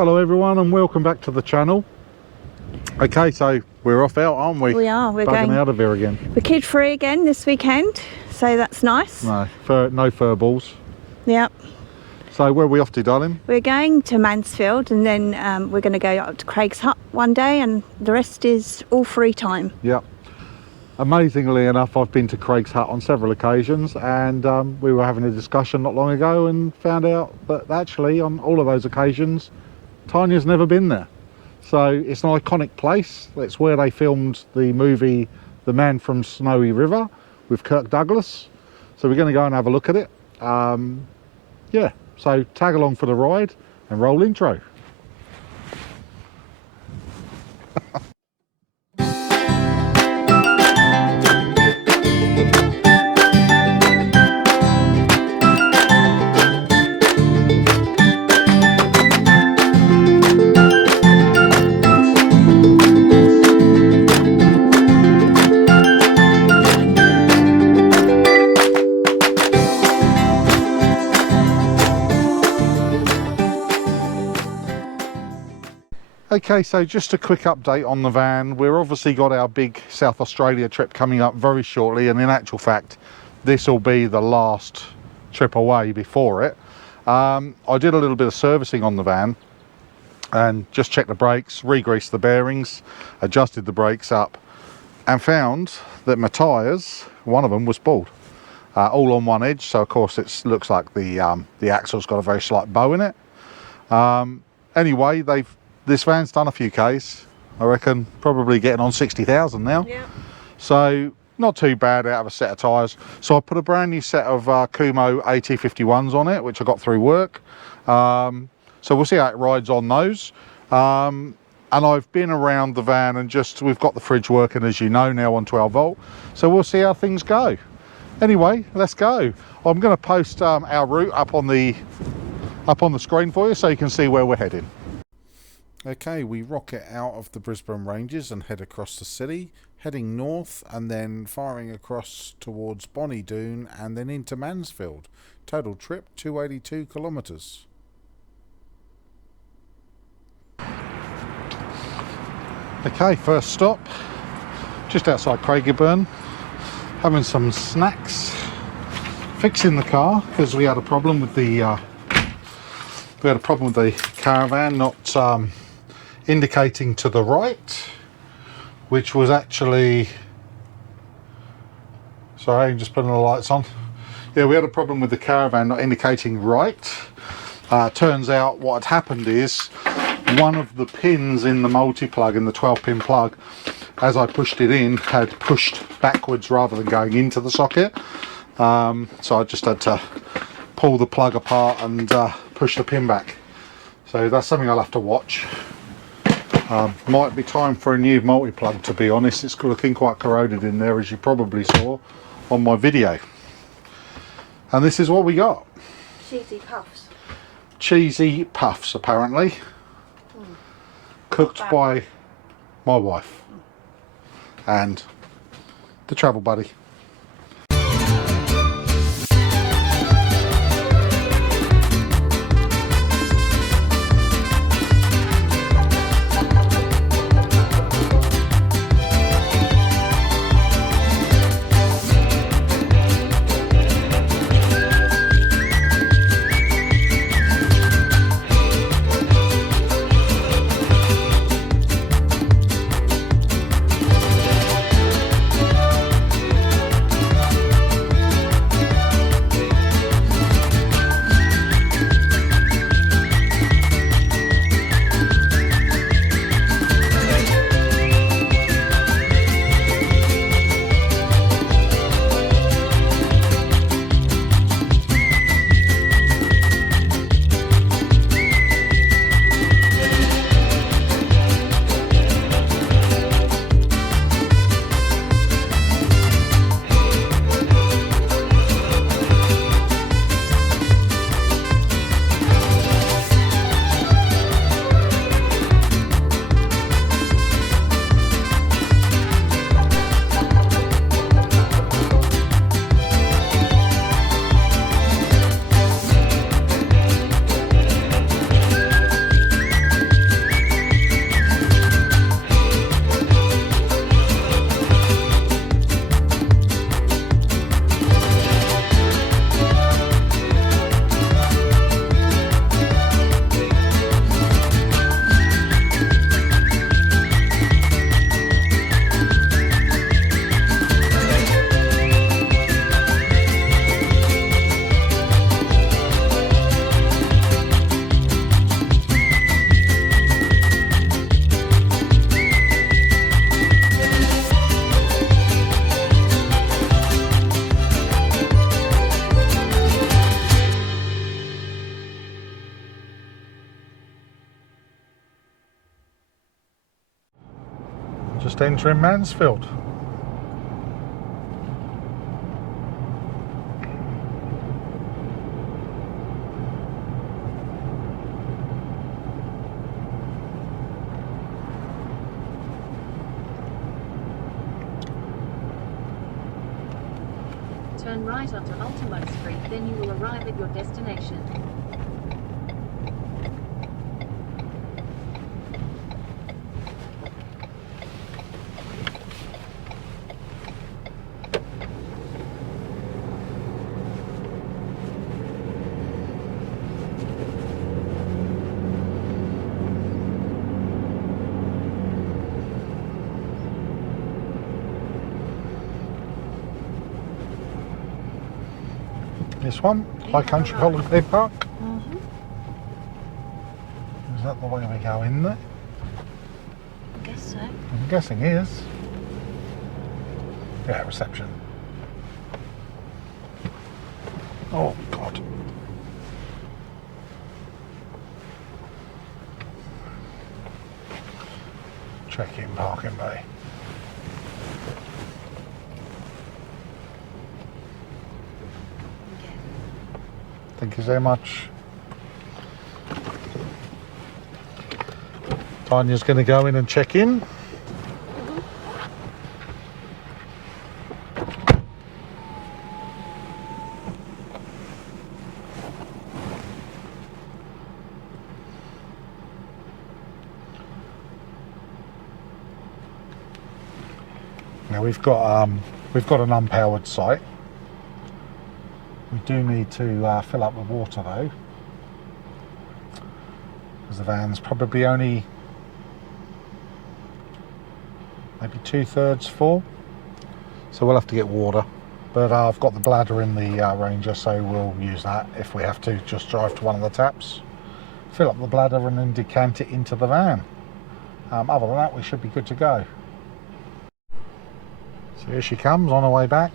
Hello everyone and welcome back to the channel. Okay, so we're off out, aren't we? We are. We're Bugging going out of here again. We're kid free again this weekend, so that's nice. No fur balls. Yep. So where are we off to, darling? We're going to Mansfield and then we're going to go up to Craig's Hut one day, and the rest is all free time. Yep. Amazingly enough, I've been to Craig's Hut on several occasions, and we were having a discussion not long ago and found out that actually on all of those occasions Tanya's never been there. So it's an iconic place. It's where they filmed the movie The Man from Snowy River with Kirk Douglas. So we're going to go and have a look at it. Yeah, so tag along for the ride and roll intro. Okay, so just a quick update on the van. We've obviously got our big South Australia trip coming up very shortly, and in actual fact this will be the last trip away before it. I did a little bit of servicing on the van and just checked the brakes, re-greased the bearings, adjusted the brakes up, and found that my tyres, one of them was bald, all on one edge. So of course it looks like the axle's got a very slight bow in it. Anyway, this van's done a few Ks, I reckon, probably getting on 60,000 now. Yeah. So not too bad out of a set of tyres. So I put a brand new set of Kumo AT51s on it, which I got through work. So we'll see how it rides on those. And I've been around the van and we've got the fridge working, as you know, now on 12 volt. So we'll see how things go. Anyway, let's go. I'm going to post our route up on the screen for you so you can see where we're heading. Okay, we rocket out of the Brisbane Ranges and head across the city, heading north and then firing across towards Bonnie Doon and then into Mansfield. Total trip 282 kilometres. Okay, first stop, just outside Craigieburn, having some snacks, fixing the car because we had a problem with the caravan not indicating to the right, which was actually, sorry, I'm just putting the lights on. Yeah, we had a problem with the caravan not indicating right. Turns out what had happened is one of the pins in the multi-plug, in the 12-pin plug, as I pushed it in, had pushed backwards rather than going into the socket. So I just had to pull the plug apart and push the pin back. So that's something I'll have to watch. Might be time for a new multi-plug, to be honest. It's looking quite corroded in there, as you probably saw on my video. And this is what we got. Cheesy puffs. Cheesy puffs, apparently. Cooked by my wife and the travel buddy. Just entering Mansfield. Turn right onto Ultimo Street, then you will arrive at your destination. This one, High Country Holiday Park. Mm-hmm. Is that the way we go in there? I guess so. I'm guessing is. Yeah, reception. Oh God. Check-in parking bay. Thank you so much. Tanya's going to go in and check in. Now we've got an unpowered site. We do need to fill up with water though, because the van's probably only maybe 2/3 full, so we'll have to get water. But I've got the bladder in the Ranger, so we'll use that if we have to. Just drive to one of the taps, fill up the bladder, and then decant it into the van. Other than that, we should be good to go. So here she comes on her way back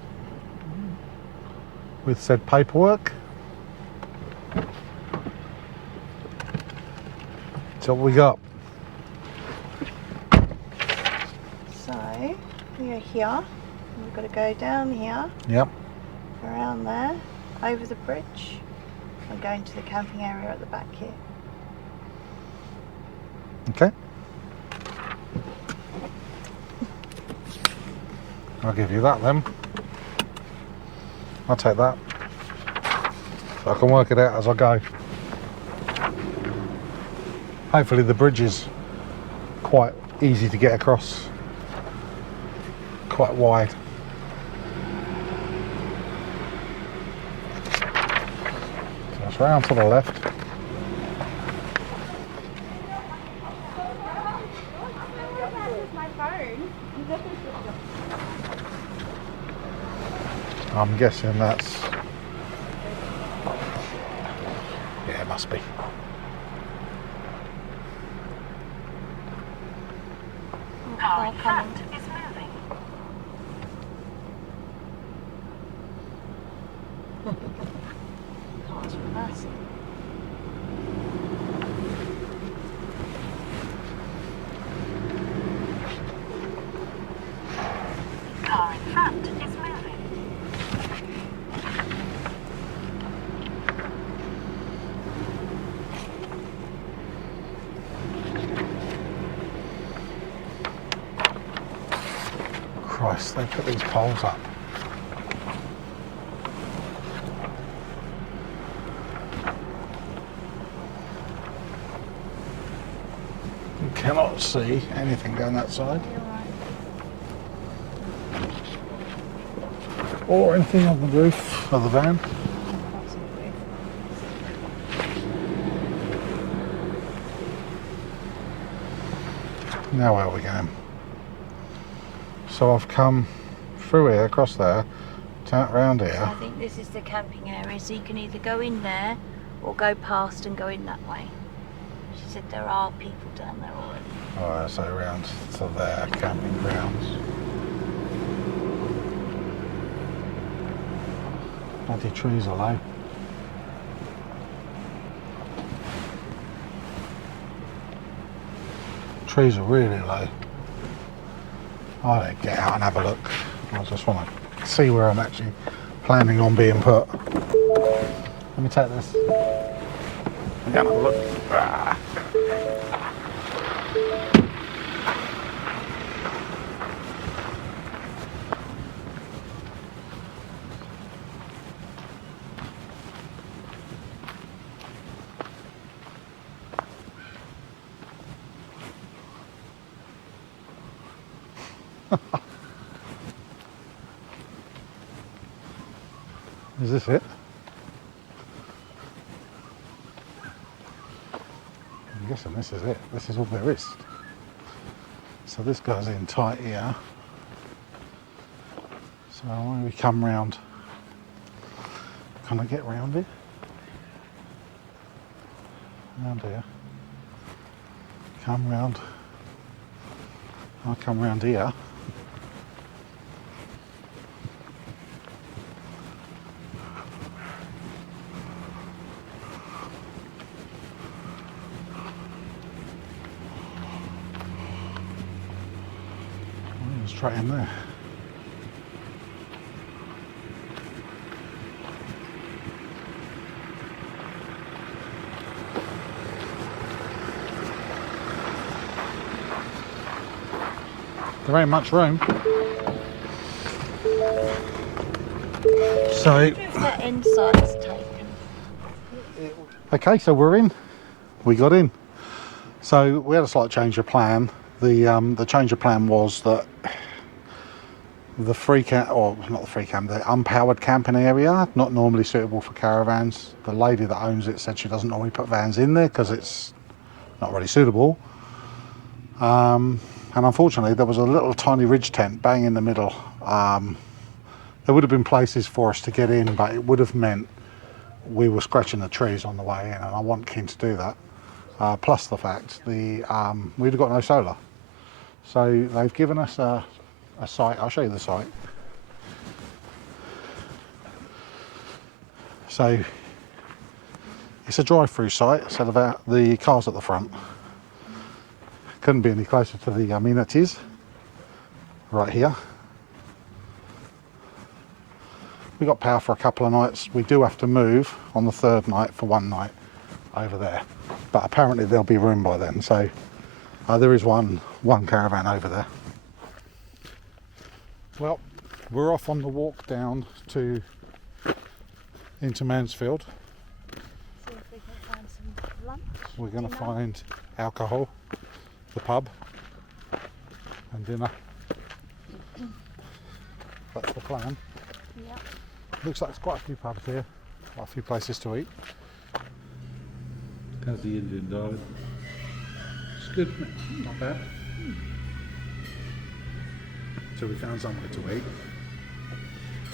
with said paperwork. So what we got? So we are here. We've got to go down here, Yep. around there, over the bridge, and go into the camping area at the back here. Okay. I'll give you that then. I'll take that. So I can work it out as I go. Hopefully the bridge is quite easy to get across. Quite wide. So it's round to the left. I'm guessing that's... yeah, it must be. Car in front is moving. Car's reversing. Car in front is moving. Christ, they put these poles up. You cannot see anything down that side. Or anything on the roof of the van. Now where are we going? So I've come through here, across there, round So here. I think this is the camping area, so you can either go in there or go past and go in that way. She said there are people down there already. Alright, so round to there, camping grounds. Bloody trees are low. Trees are really low. I'll get out and have a look. I just want to see where I'm actually planning on being put. Let me take this. I'm going to have a look. Ah. Is this it? I'm guessing this is it. This is all there is. So this goes in tight here. So when we come round, can I get round it? Round here. Come round. I'll come round here. Straight in there. There ain't much room. So If that inside's taken. okay, so we're in. We got in. So we had a slight change of plan. The change of plan was that the the unpowered camping area, not normally suitable for caravans. The lady that owns it said she doesn't normally put vans in there because it's not really suitable. And unfortunately, there was a little tiny ridge tent bang in the middle. There would have been places for us to get in, but it would have meant we were scratching the trees on the way in, and I wasn't keen to do that. Plus the fact we'd have got no solar. So they've given us a site. I'll show you the site. So it's a drive-through site, so the car's at the front. Couldn't be any closer to the amenities. Right here. We got power for a couple of nights. We do have to move on the third night for one night over there, but apparently there'll be room by then. So there is one caravan over there. Well, we're off on the walk down into Mansfield. See if we can find some lunch. We're going to dinner. find alcohol, the pub, and dinner. That's the plan. Yep. Looks like there's quite a few pubs here, quite a few places to eat. How's the Indian diet? It's good, not bad. So we found somewhere to eat.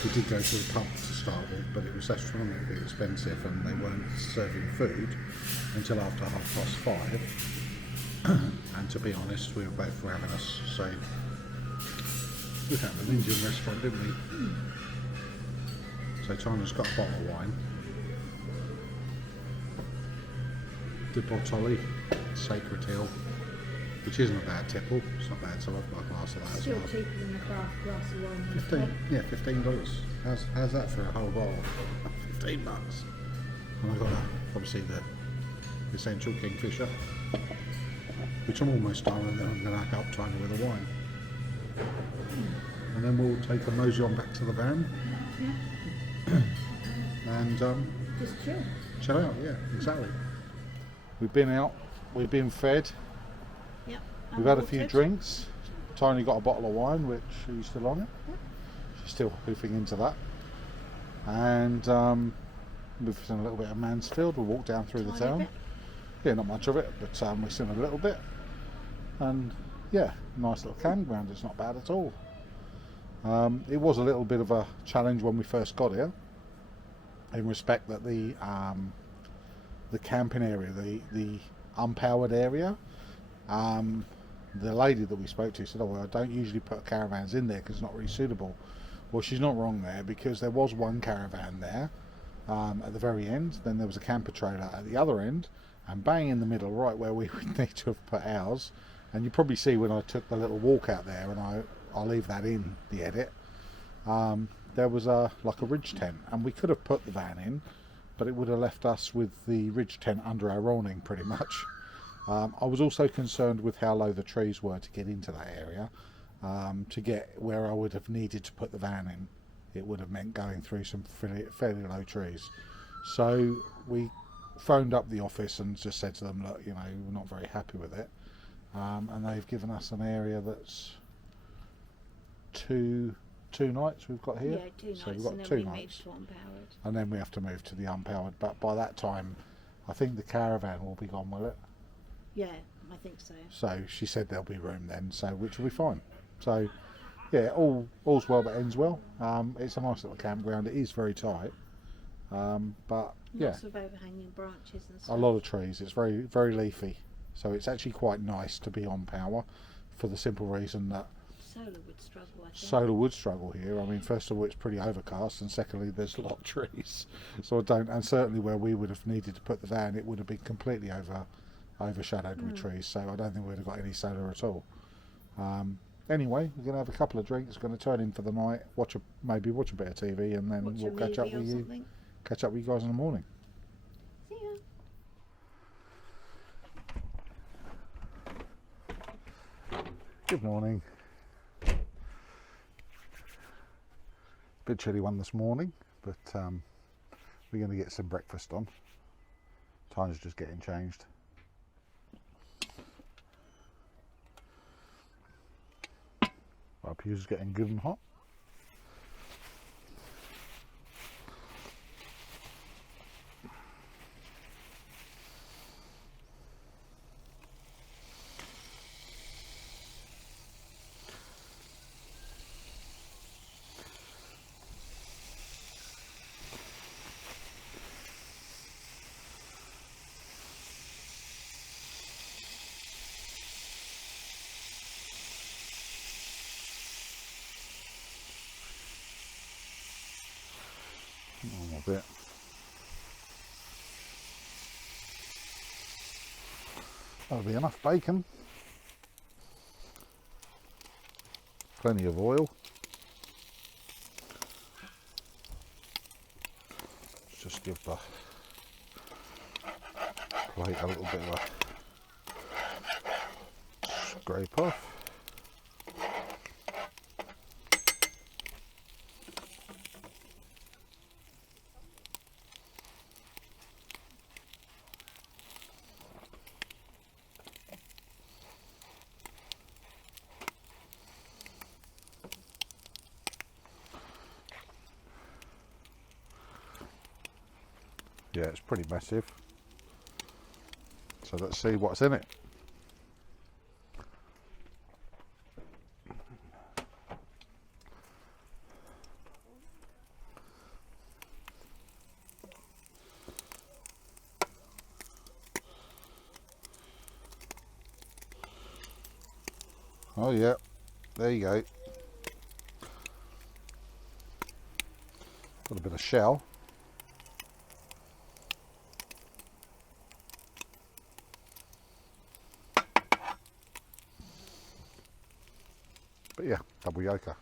We did go to the pub to start with, but it was astronomically expensive and they weren't serving food until after 5:30. And to be honest, we were both ravenous, so we found an Indian restaurant, didn't we? So Tina's got a bottle of wine. De Bortoli, Sacred Hill, which isn't a bad tipple. It's not bad, so I've got a glass of that as Still well. cheaper than the craft glass of wine. 15, yeah, $15. How's that for a whole bottle? $15. And I got obviously the essential Kingfisher, which I'm almost done, and then I'm going to help Tiny with the wine. And then we'll take a mosey on back to the van. And Just chill. chill out, yeah, exactly. We've been out, we've been fed, Yep. we've had a few drinks. Tiny got a bottle of wine, which she's still on it. She's still hoofing into that. And we've seen a little bit of Mansfield. We'll walk down through the Tiny town. bit. Yeah, not much of it, but we've seen a little bit. And yeah, nice little campground. It's not bad at all. It was a little bit of a challenge when we first got here, in respect that the camping area, the unpowered area, the lady that we spoke to said, oh well, I don't usually put caravans in there because it's not really suitable. Well, she's not wrong there, because there was one caravan there at the very end, then there was a camper trailer at the other end, and bang in the middle, right where we would need to have put ours. And you probably see when I took the little walk out there and I I'll leave that in the edit. There was like a ridge tent, and we could have put the van in, but it would have left us with the ridge tent under our awning pretty much. I was also concerned with how low the trees were to get into that area. To get where I would have needed to put the van in, it would have meant going through some fairly low trees. So we phoned up the office and just said to them, look, you know, we're not very happy with it. And they've given us an area that's two nights we've got here. Yeah, 2 nights, so we've got and then 2 we nights. move to unpowered. And then we have to move to the unpowered. But by that time, I think the caravan will be gone, will it? Yeah, I think so. So she said there'll be room then, so which will be fine. So yeah, all's well that ends well. It's a nice little campground. It is very tight, but yeah, Lots of overhanging branches and a stuff. lot of trees. It's very, very leafy. So it's actually quite nice to be on power, for the simple reason that Solar would struggle, I think. solar would struggle here. I mean, first of all, it's pretty overcast, and secondly, there's a lot of trees. So I don't, and certainly where we would have needed to put the van, it would have been completely overshadowed with trees. So I don't think we'd have got any solar at all. Anyway, we're going to have a couple of drinks, going to turn in for the night, maybe watch a bit of TV, and then Watch a we'll catch up movie or with you. something. Catch up with you guys in the morning. See ya. Good morning. Bit chilly one this morning, but we're going to get some breakfast on. Time's just getting changed. Our pew's getting good and hot. A bit. That'll be enough bacon. Plenty of oil. Let's just give the plate a little bit of a scrape off. Yeah, it's pretty massive. So let's see what's in it. Oh yeah, there you go. Got a bit of shell. But yeah, double yoker.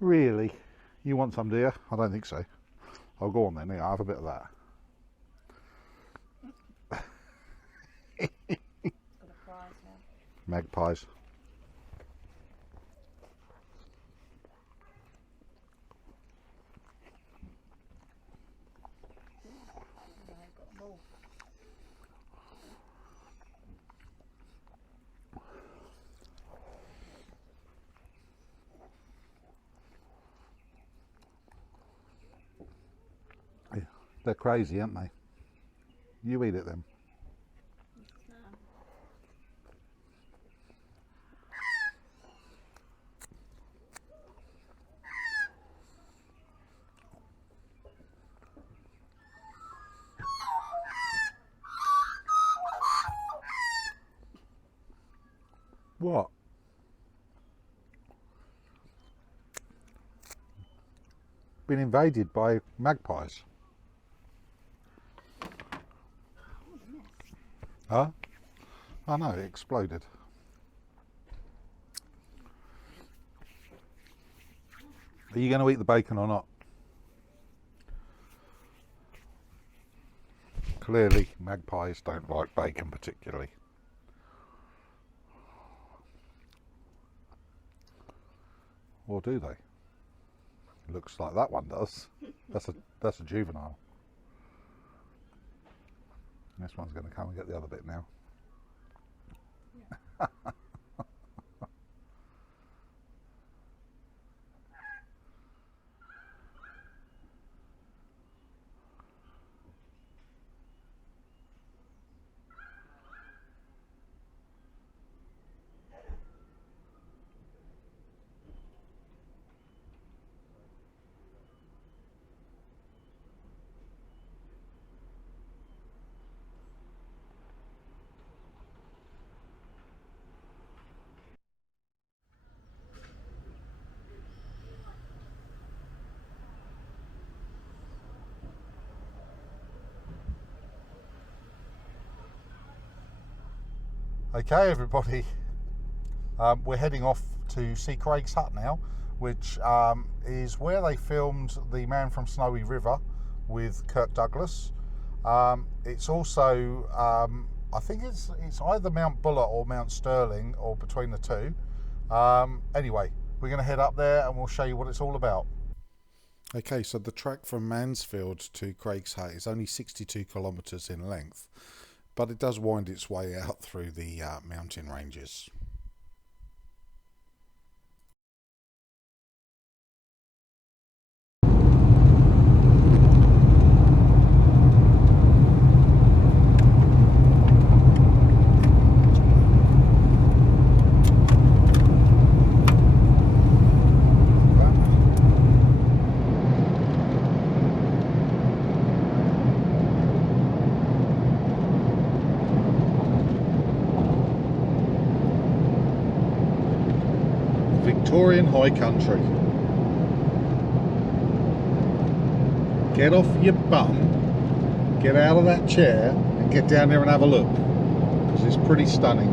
Really? You want some, dear? I don't think so. I'll go on then. Yeah, I'll have a bit of that. Got a prize now. Magpies. I've got them all. They're crazy, aren't they? You eat it then. What? Been invaded by magpies. Huh? I know, it exploded. Are you going to eat the bacon or not? Clearly, magpies don't like bacon particularly. Or do they? Looks like that one does. That's a juvenile. This one's going to come and get the other bit now. Okay, everybody, we're heading off to see Craig's Hut now, which is where they filmed The Man from Snowy River with Kirk Douglas. It's also, I think it's either Mount Buller or Mount Stirling, or between the two. Anyway, we're going to head up there and we'll show you what it's all about. Okay, so the track from Mansfield to Craig's Hut is only 62 kilometres in length, but it does wind its way out through the mountain ranges. Victorian High Country. Get off your bum, get out of that chair and get down there and have a look, because it's pretty stunning.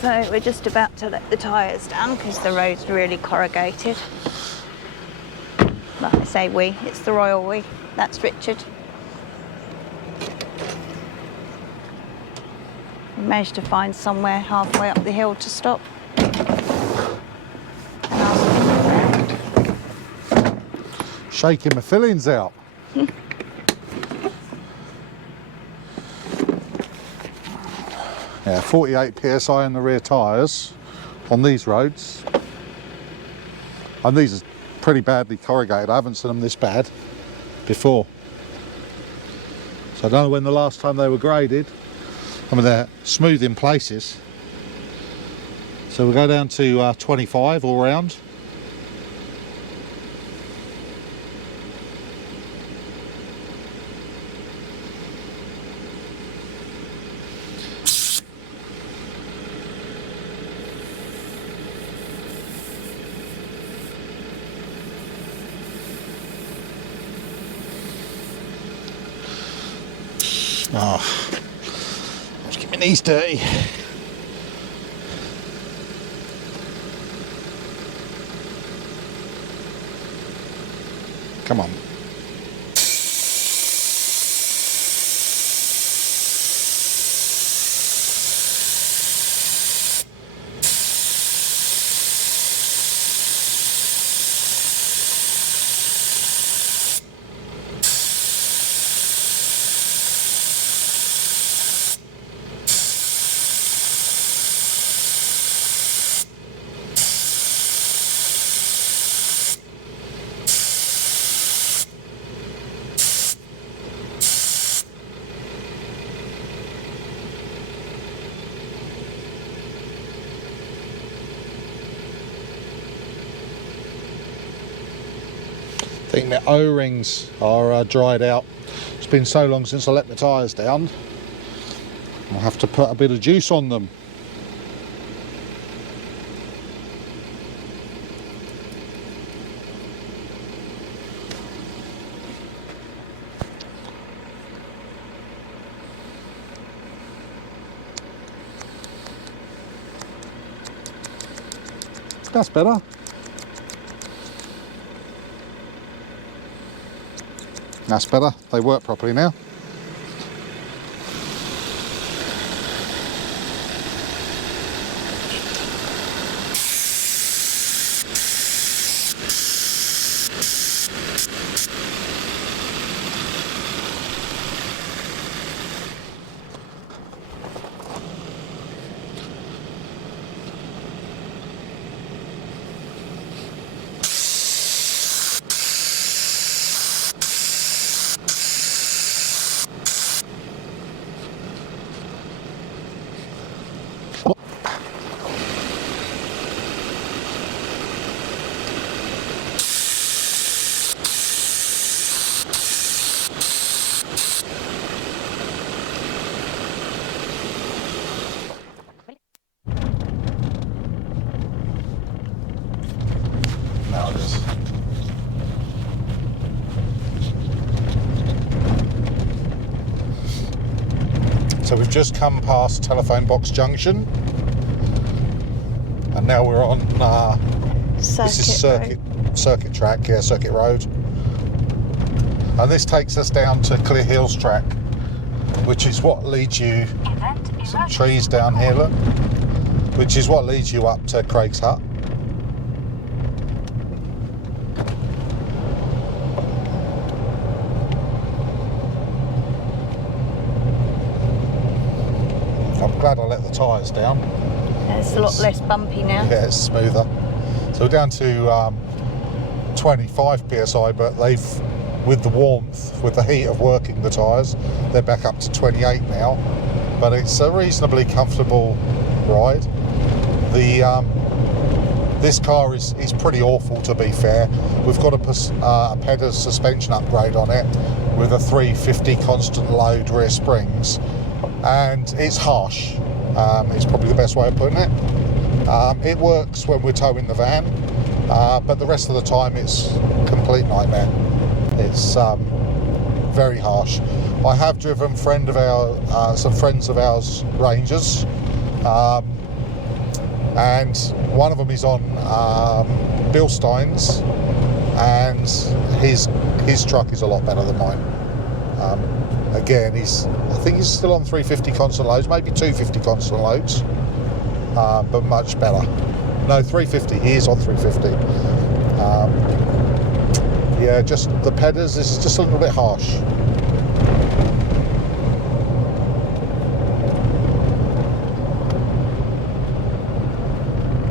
So we're just about to let the tyres down because the road's really corrugated. Like I say, it's the royal we. That's Richard. We managed to find somewhere halfway up the hill to stop. And ask Shaking my fillings out. Yeah, 48 psi in the rear tyres on these roads. And these are pretty badly corrugated. I haven't seen them this bad before. So I don't know when the last time they were graded. I mean, they're smooth in places. So we'll go down to 25 all round. Oh, let's get my knees dirty. Come on. think the O-rings are dried out. It's been so long since I let the tyres down. I'll have to put a bit of juice on them. That's better. That's better. They work properly now. Now it is. So we've just come past Telephone Box Junction, and now we're on this is circuit track, yeah, Circuit Road, and this takes us down to Clear Hills track, which is what leads you some trees down here, look, which is what leads you up to Craig's Hut. I'm glad I let the tyres down. Yeah, it's a lot less bumpy now. Yeah, it's smoother. So we're down to 25 psi, but they've, with the warmth, with the heat of working the tyres, they're back up to 28 now. But it's a reasonably comfortable ride. This car is pretty awful, to be fair. We've got a PEDAS suspension upgrade on it with a 350 constant load rear springs, and it's harsh. It's probably the best way of putting it. It works when we're towing the van, but the rest of the time it's a complete nightmare. It's very harsh. I have driven some friends of ours Rangers, and one of them is on Bilstein's, and his truck is a lot better than mine. Again, I think he's still on 350 constant loads, maybe 250 constant loads, but much better. No, 350, he is on 350. Yeah, just the PEDAS is just a little bit harsh.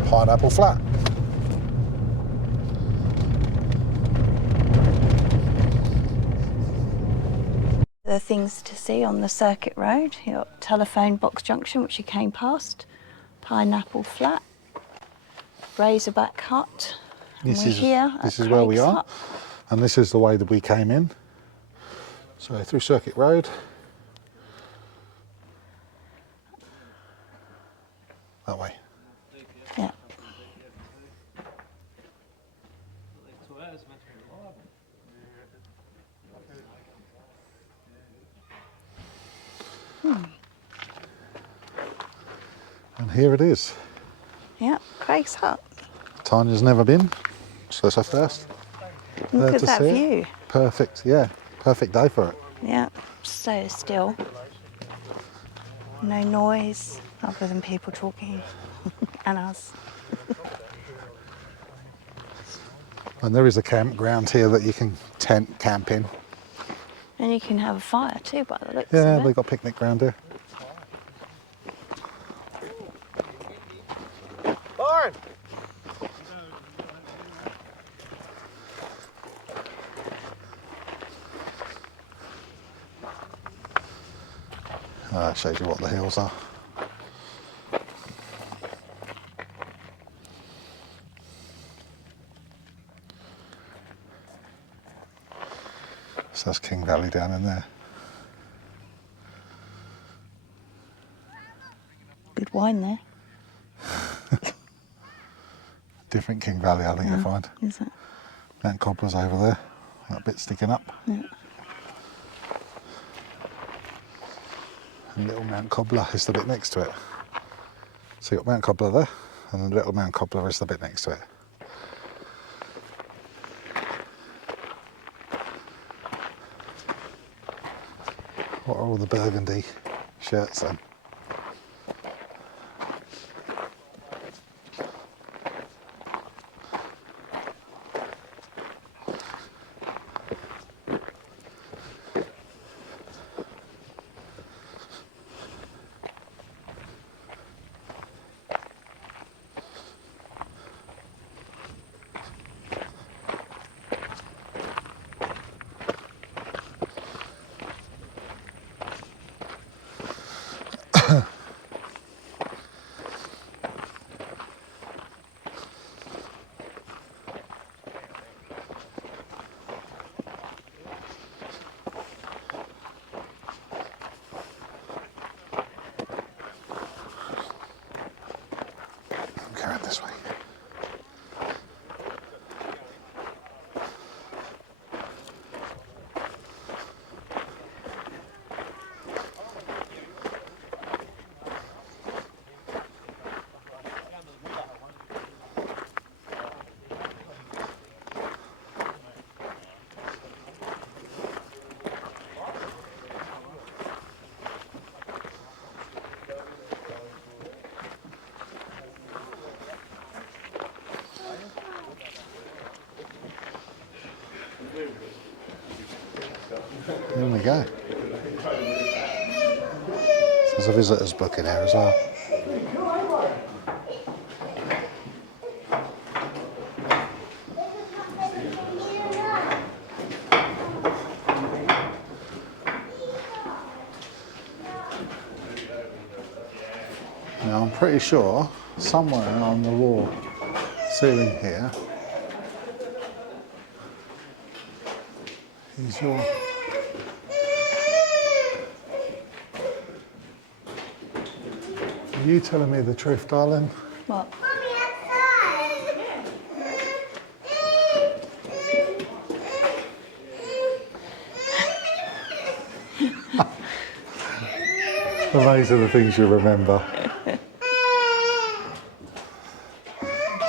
Pineapple Flat. The things to see on the Circuit Road, you've got Telephone Box Junction, which you came past, Pineapple Flat, Razorback Hut, and This we're is here this at is where we Craig's are, Hut. and this is the way that we came in. So through Circuit Road, that way. Yeah. And here it is. Yeah, Craig's Hut. Tanya's never been, so it's her first. Look at to that see it. view. Perfect, yeah, perfect day for it. Yeah, so still. No noise other than people talking and us. And there is a campground here that you can tent camp in. And you can have a fire too, by the looks Yeah, of they've it. got picnic ground here. Lauren! That shows you what the hills are. So that's King Valley down in there. Good wine there. Different King Valley, I think you'll find. Is it? Mount Cobbler's over there. That bit sticking up. Yeah. And Little Mount Cobbler is the bit next to it. So you've got Mount Cobbler there, and then Little Mount Cobbler is the bit next to it. What are all the burgundy shirts then? Go around this way. Here we go. There's a visitor's book in here as well. Now I'm pretty sure somewhere on the wall ceiling here is your... Are you telling me the truth, darling? What? Amazing the things you remember.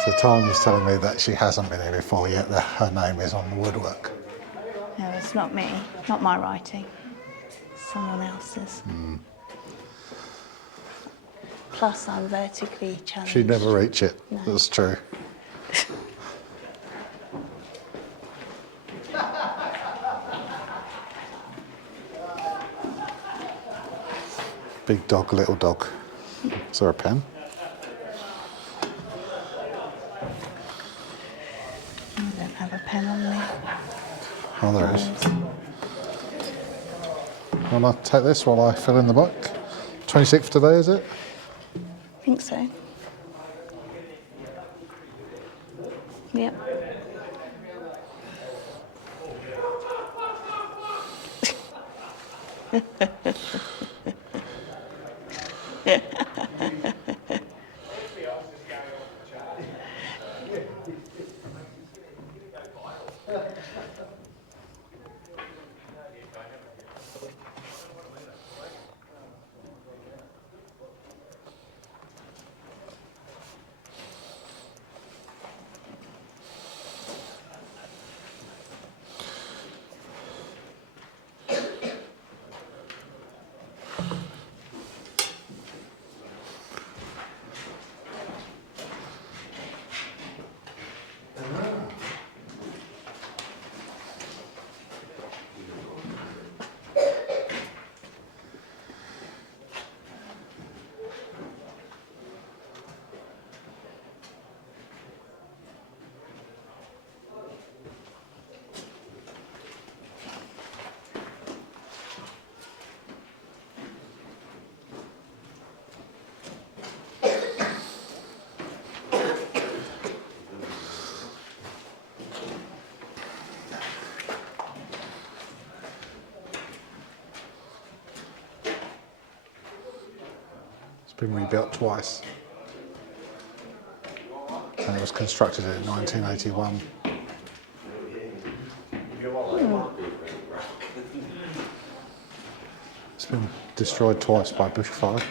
So Tanya was telling me that she hasn't been here before yet, that her name is on the woodwork. No, it's not me. Not my writing. Someone else's. Plus, I'm vertically challenged. She'd never reach it, No. that's true. Big dog, little dog. Is there a pen? I don't have a pen on me. Oh, there is. Want to take this while I fill in the book? 26th today, is it? I think so. Yep. been rebuilt twice. And it was constructed in 1981. It's been destroyed twice by bushfire.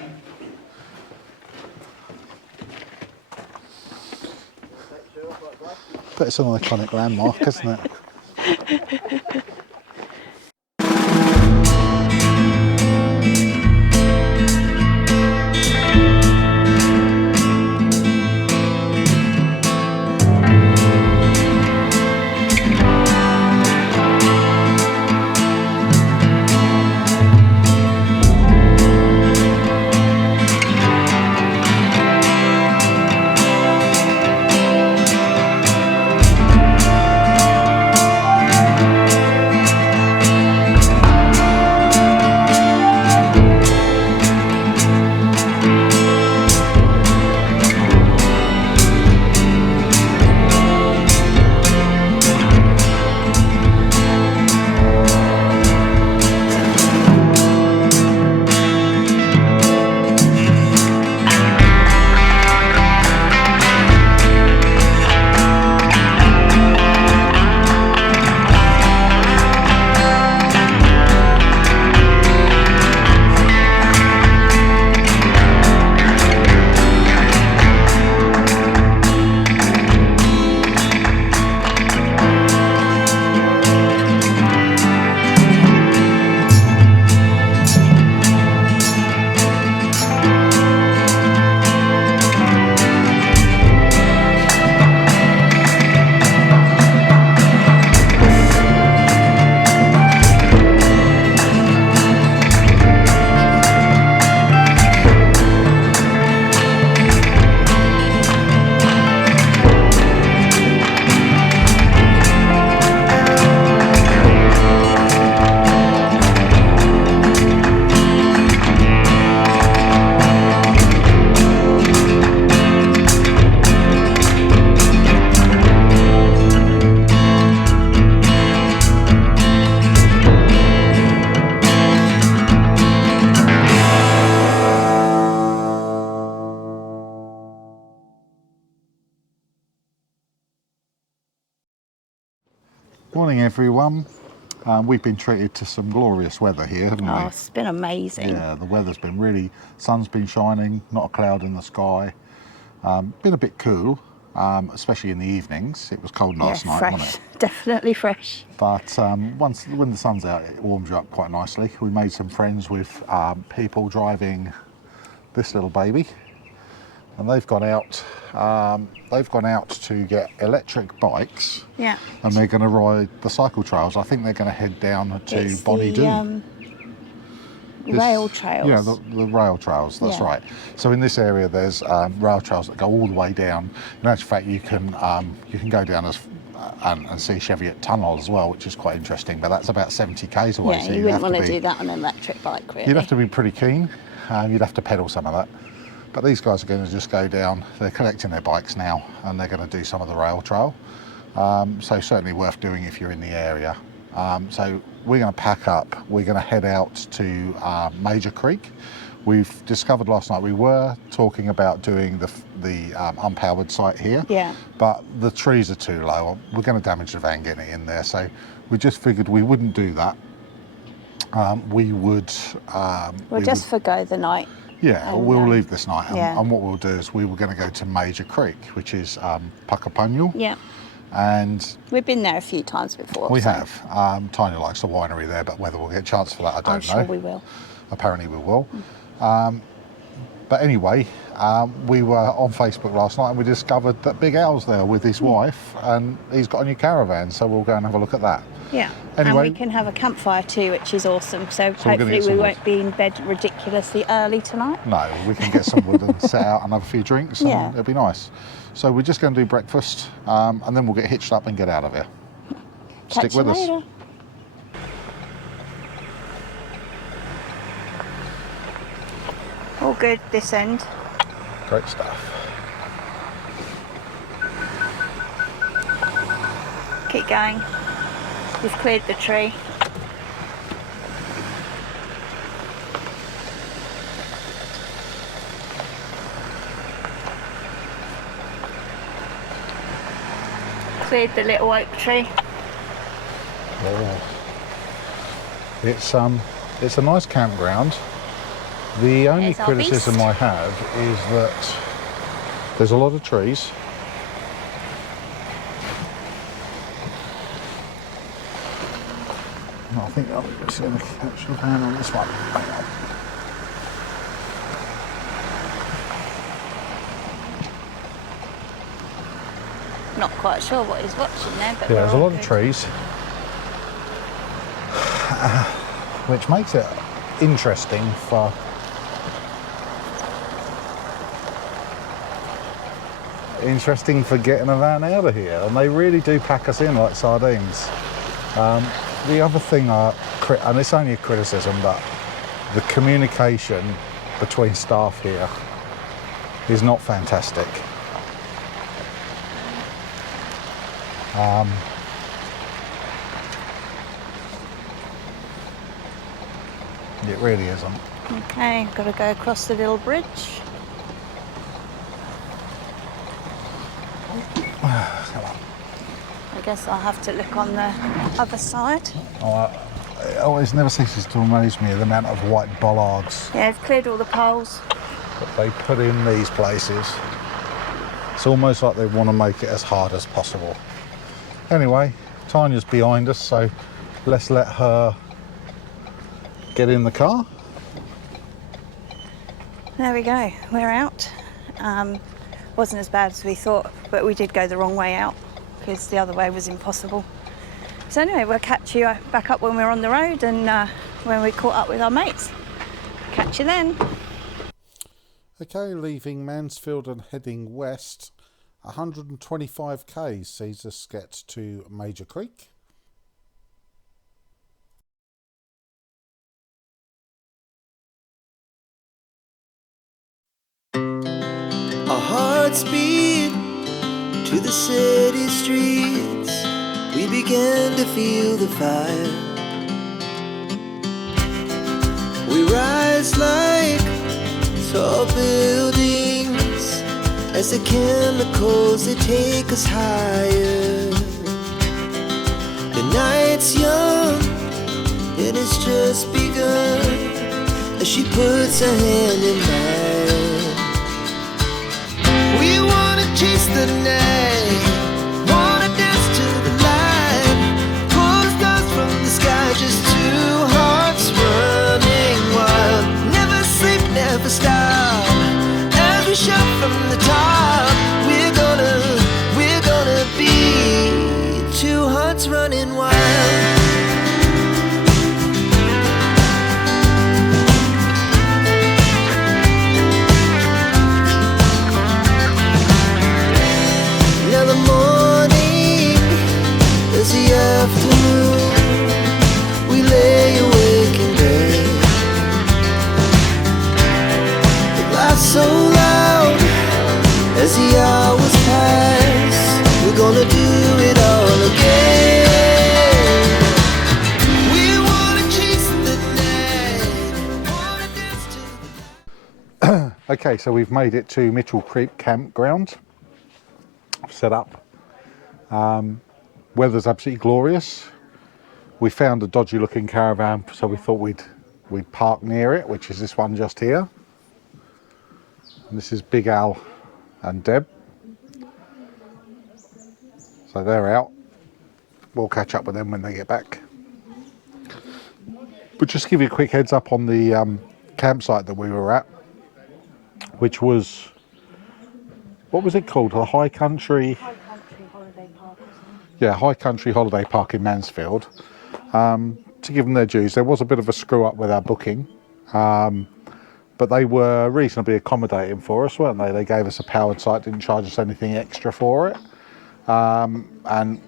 But it's an iconic landmark, isn't it? Morning everyone. We've been treated to some glorious weather here, haven't we? Oh, it's been amazing. Yeah, the weather's been really, sun's been shining, not a cloud in the sky. Been a bit cool, especially in the evenings. It was cold last night, fresh. wasn't it? Definitely fresh. But when the sun's out, it warms you up quite nicely. We made some friends with people driving this little baby, and they've gone out. They've gone out to get electric bikes. Yeah. And they're going to ride the cycle trails. I think they're going to head down to It's Bonnie the, rail trails. Yeah, the rail trails, that's right. So in this area there's rail trails that go all the way down. In actual fact, you can go down as and see Cheviot Tunnel as well, which is quite interesting, but that's about 70 k's away. Yeah, so you wouldn't want to do that on an electric bike, really. You'd have to be pretty keen. You'd have to pedal some of that. But these guys are going to just go down. They're collecting their bikes now, and they're going to do some of the rail trail. So certainly worth doing if you're in the area. So we're going to pack up. We're going to head out to Major Creek. We've discovered last night we were talking about doing the unpowered site here. Yeah. But the trees are too low. We're going to damage the van getting it in there. So we just figured we wouldn't do that. We would. We'll just forgo the night. Yeah, and, we'll leave this night, yeah. and what we'll do is we were going to go to Major Creek, which is Puckapunyal. Yeah. And we've been there a few times before. we have. Tanya likes the winery there, but whether we'll get a chance for that, I don't know. I'm sure we will. Apparently we will. But anyway, we were on Facebook last night and we discovered that Big Al's there with his wife, and he's got a new caravan, so we'll go and have a look at that. Yeah, Anyway, and we can have a campfire too, which is awesome. So we're gonna hopefully get some we wood. won't be in bed ridiculously early tonight. No, we can get some wood and set out and have a few drinks, and Yeah. it'll be nice. So we're just going to do breakfast, and then we'll get hitched up and get out of here. Catch Stick with you us. later. All good this end. Great stuff. Keep going. We've cleared the tree. cleared the little oak tree. Yeah. It's a nice campground. The only There's our criticism beast. I have is that there's a lot of trees. I think I'm just going to catch your hand on this one. Hang on. Not quite sure what he's watching there, but Yeah, we're there's a all lot of good. trees, which makes it interesting for getting a van out of here, and they really do pack us in like sardines. The other thing, and it's only a criticism, but the communication between staff here is not fantastic. It really isn't. Okay, got to go across the little bridge. Come on. I guess I'll have to look on the other side. It always never ceases to amaze me the amount of white bollards Yeah, I've cleared all the poles. that they put in these places. It's almost like they want to make it as hard as possible. Anyway, Tanya's behind us, so let's let her get in the car. There we go, we're out. Wasn't as bad as we thought, but we did go the wrong way out because the other way was impossible. So anyway, we'll catch you back up when we're on the road and when we caught up with our mates. Catch you then. Okay, leaving Mansfield and heading west, 125k sees us get to Major Creek. Our hearts beat to the city streets. We began to feel the fire. We rise like tall buildings as the chemicals, they take us higher. The night's young and it's just begun as she puts her hand in mine. We wanna chase the night, wanna dance to the light, pull the stars from the sky, just two hearts running wild. Never sleep, never stop, as we shout from the top. We're gonna be two hearts running wild. Now the morning is the afternoon. We lay awake in bed. The laughs so loud as the hours pass. We're gonna do it all again. We wanna chase the night, wanna dance to the... Okay, so we've made it to Mitchell Creek Campground. Set up. Weather's absolutely glorious. We found a dodgy looking caravan, so we thought we'd park near it, which is this one just here. And this is Big Al and Deb. So they're out. We'll catch up with them when they get back. But just to give you a quick heads up on the campsite that we were at, which was, what was it called? The High Country Holiday Park. Yeah, High Country Holiday Park in Mansfield. To give them their dues, there was a bit of a screw up with our booking, but they were reasonably accommodating for us, weren't they? They gave us a powered site, didn't charge us anything extra for it. And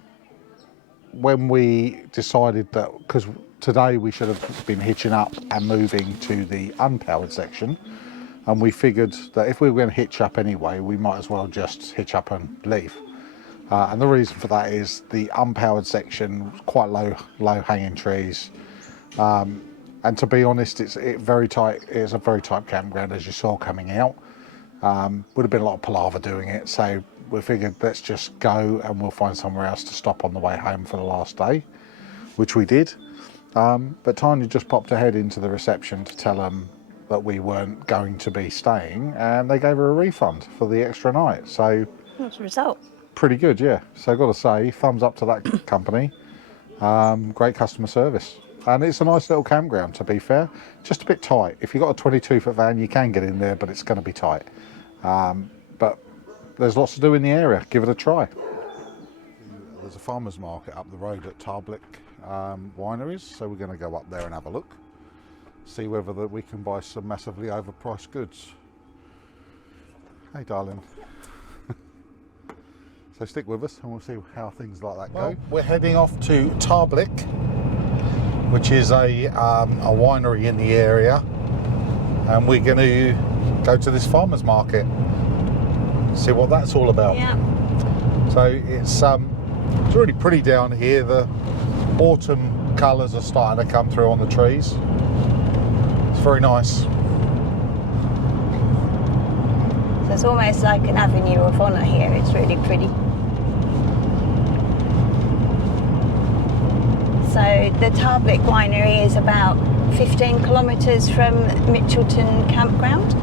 when we decided that, because today we should have been hitching up and moving to the unpowered section, and we figured that if we were going to hitch up anyway, we might as well just hitch up and leave. And the reason for that is the unpowered section, quite low hanging trees. And to be honest, it's very tight. It's a very tight campground, as you saw coming out. Would have been a lot of palaver doing it. So we figured let's just go and we'll find somewhere else to stop on the way home for the last day, which we did. But Tanya just popped ahead into the reception to tell them that we weren't going to be staying, and they gave her a refund for the extra night. So What's the result? pretty good, yeah. So I've got to say, thumbs up to that company. Great customer service. And it's a nice little campground, to be fair. Just a bit tight. If you've got a 22-foot van, you can get in there, but it's going to be tight. But there's lots to do in the area. Give it a try. There's a farmer's market up the road at Tahbilk wineries, so we're going to go up there and have a look. See whether we can buy some massively overpriced goods. Hey, darling. So stick with us and we'll see how things like that go. We're heading off to Tahbilk, which is a winery in the area, and we're going to go to this farmer's market, see what that's all about. Yeah. So it's really pretty down here. The autumn colours are starting to come through on the trees. It's very nice. So it's almost like an avenue of honour here. It's really pretty. So the Tahbilk winery is about 15 kilometres from Mitchelton campground,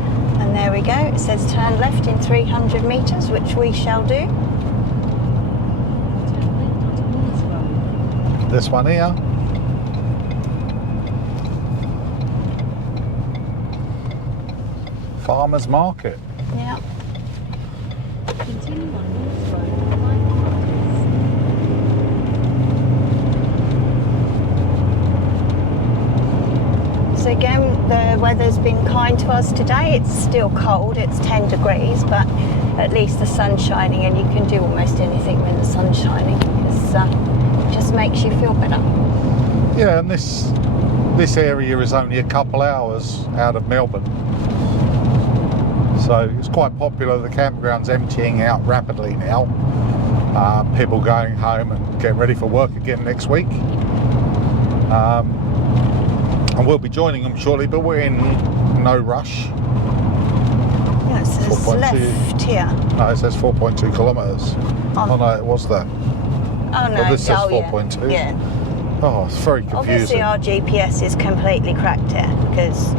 and there we go. It says turn left in 300 metres, which we shall do. This one here. Farmer's market. Yeah. Continue on North Road for 5 kilometres. So again, the weather's been kind to us today. It's still cold, it's 10 degrees, but at least the sun's shining, and you can do almost anything when the sun's shining. It just makes you feel better. Yeah, and this area is only a couple hours out of Melbourne. So it's quite popular. The campground's emptying out rapidly now. People going home and getting ready for work again next week. And we'll be joining them shortly, but we're in no rush. Yeah, it says 4.2. left here. No, it says 4.2 kilometres. Oh no, it was that. Oh no, Well, this says oh, 4.2. Yeah. Oh, it's very Obviously confusing. our GPS is completely cracked here, because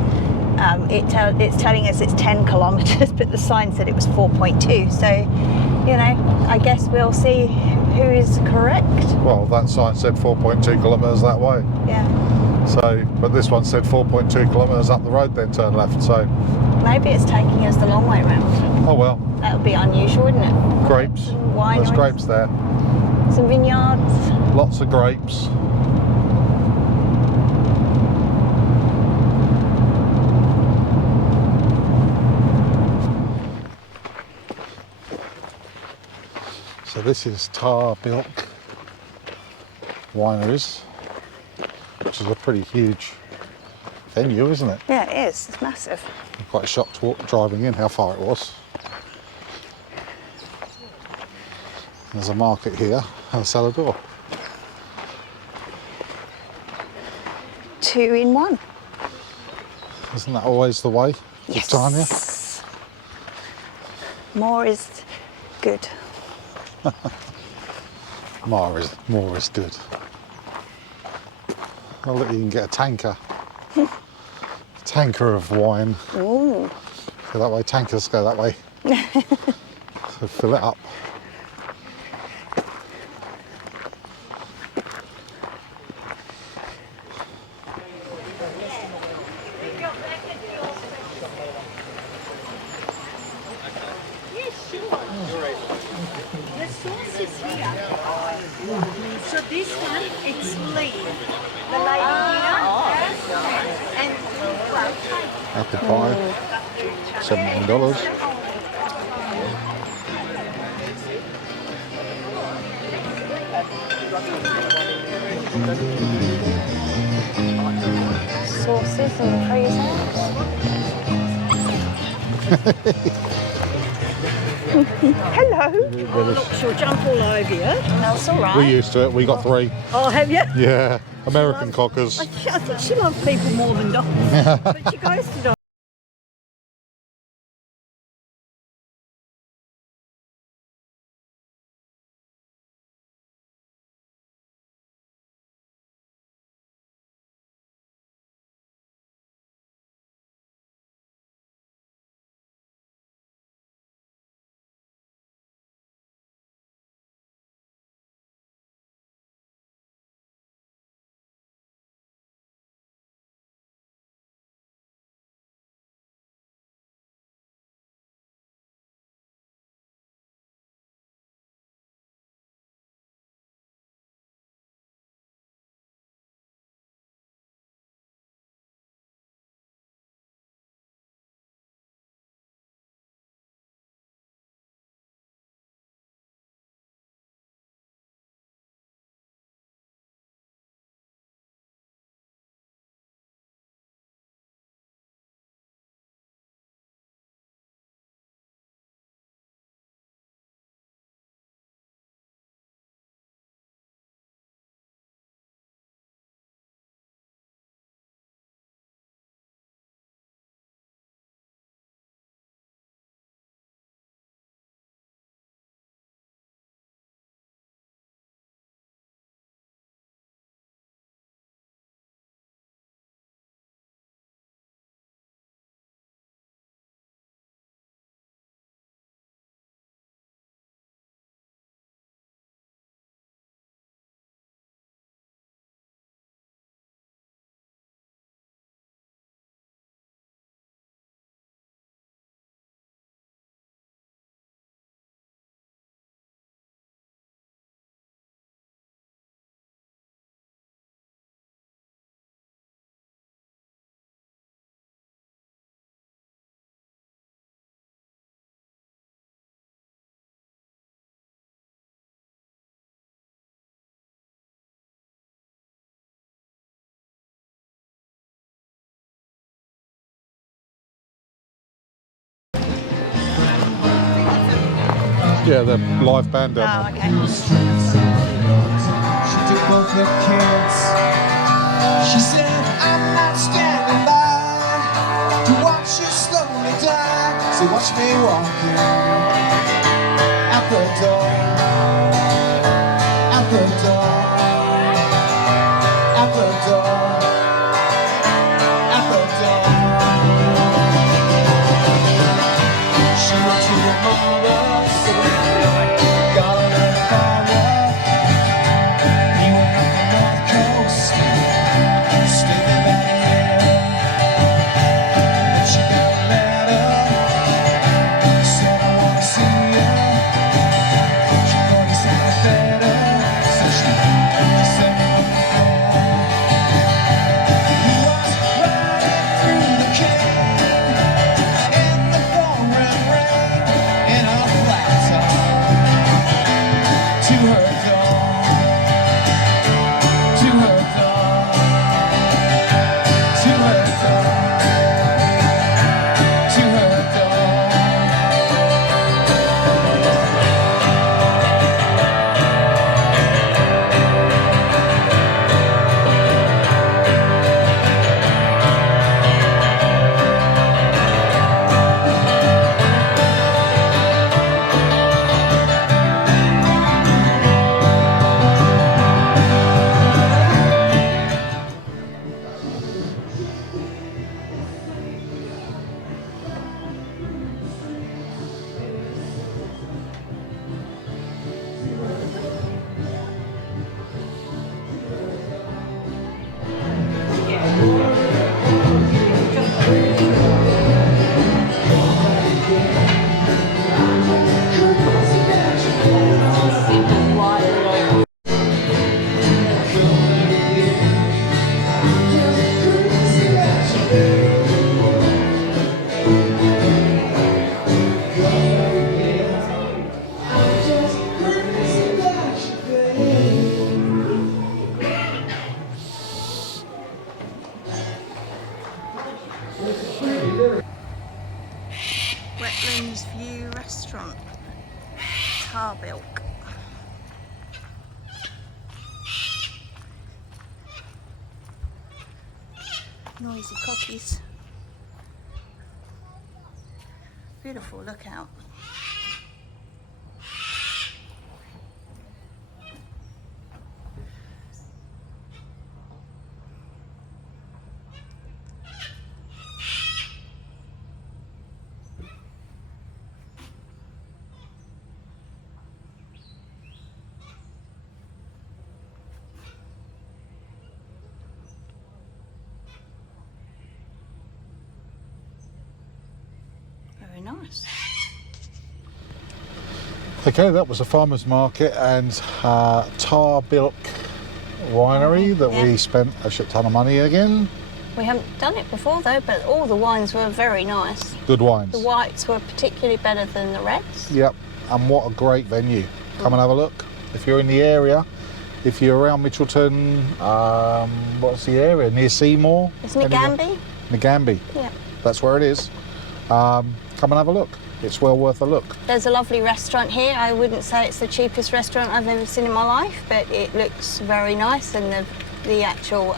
it's telling us it's 10 kilometres, but the sign said it was 4.2. So, you know, I guess we'll see who is correct. Well, that sign said 4.2 kilometres that way. Yeah. So, but this one said 4.2 kilometres up the road, then turn left. So, Maybe it's taking us the long way round. oh well. That would be unusual, wouldn't it? Grapes. Some wineries. There's grapes there. Some vineyards. Lots of grapes. So this is Tahbilk Wineries, which is a pretty huge venue, isn't it? Yeah, it is. It's massive. I'm quite shocked driving in how far it was. There's a market here and a cellar door. 2 in 1. Isn't that always the way, Yes. Tanya? More is good. More is good. I'll let you can get a tanker. Tanker of wine. Ooh. Go that way, tankers go that way. So fill it up. The sauce is here. So this one, it's lean. The lady and well, Apple pie, $17. Sauces and freezers. Hello. oh, look, she'll jump all over you. That's all right. We're used to it. We got 3. Oh, have you? Yeah, American cockers. I thought she loves people more than dogs. But she goes to dogs. Yeah, the live band Oh, down there. okay. She took both her kids. She said, I'm not standing by to watch you slowly die. So watch me walking out the door, out the door, out the door, out the door. She went to her mother's, got a letter forward. He went up the North Coast, stayed about a year. Then she got a letter, said I wanna see you. She thought he sounded better, so she sent him up there. He was riding through the cane in the pouring rain in a flat top to her door, to her door, to her door, to her door. Wetlands View Restaurant, Tahbilk. Noisy copies. Beautiful lookout. Very nice. Okay, that was a farmer's market and Tahbilk winery that we Yeah. spent a shit ton of money again. We haven't done it before though, but all the wines were very nice. Good wines. The whites were particularly better than the reds. Yep, and what a great venue. Come and have a look. If you're in the area, if you're around Mitchelton, what's the area? Near Seymour? Isn't it Anywhere? Ngambie? Ngambie. Yeah. That's where it is. Come and have a look. It's well worth a look. There's a lovely restaurant here. I wouldn't say it's the cheapest restaurant I've ever seen in my life, but it looks very nice, and the actual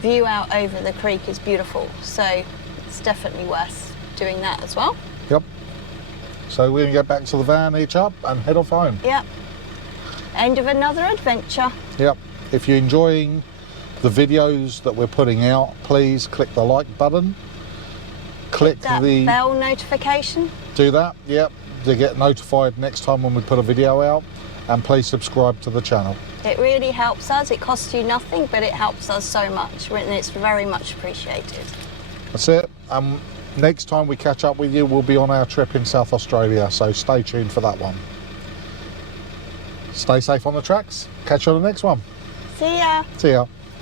view out over the creek is beautiful. So it's definitely worth doing that as well. Yep. So we're going to get back to the van, hitch up and head off home. Yep. End of another adventure. Yep. If you're enjoying the videos that we're putting out, please click the like button. Click That the bell notification. do that, yep, to get notified next time when we put a video out, and please subscribe to the channel. It really helps us. It costs you nothing, but it helps us so much, and it's very much appreciated. That's it. Next time we catch up with you, we'll be on our trip in South Australia, so stay tuned for that one. Stay safe on the tracks. Catch you on the next one. See ya. See ya.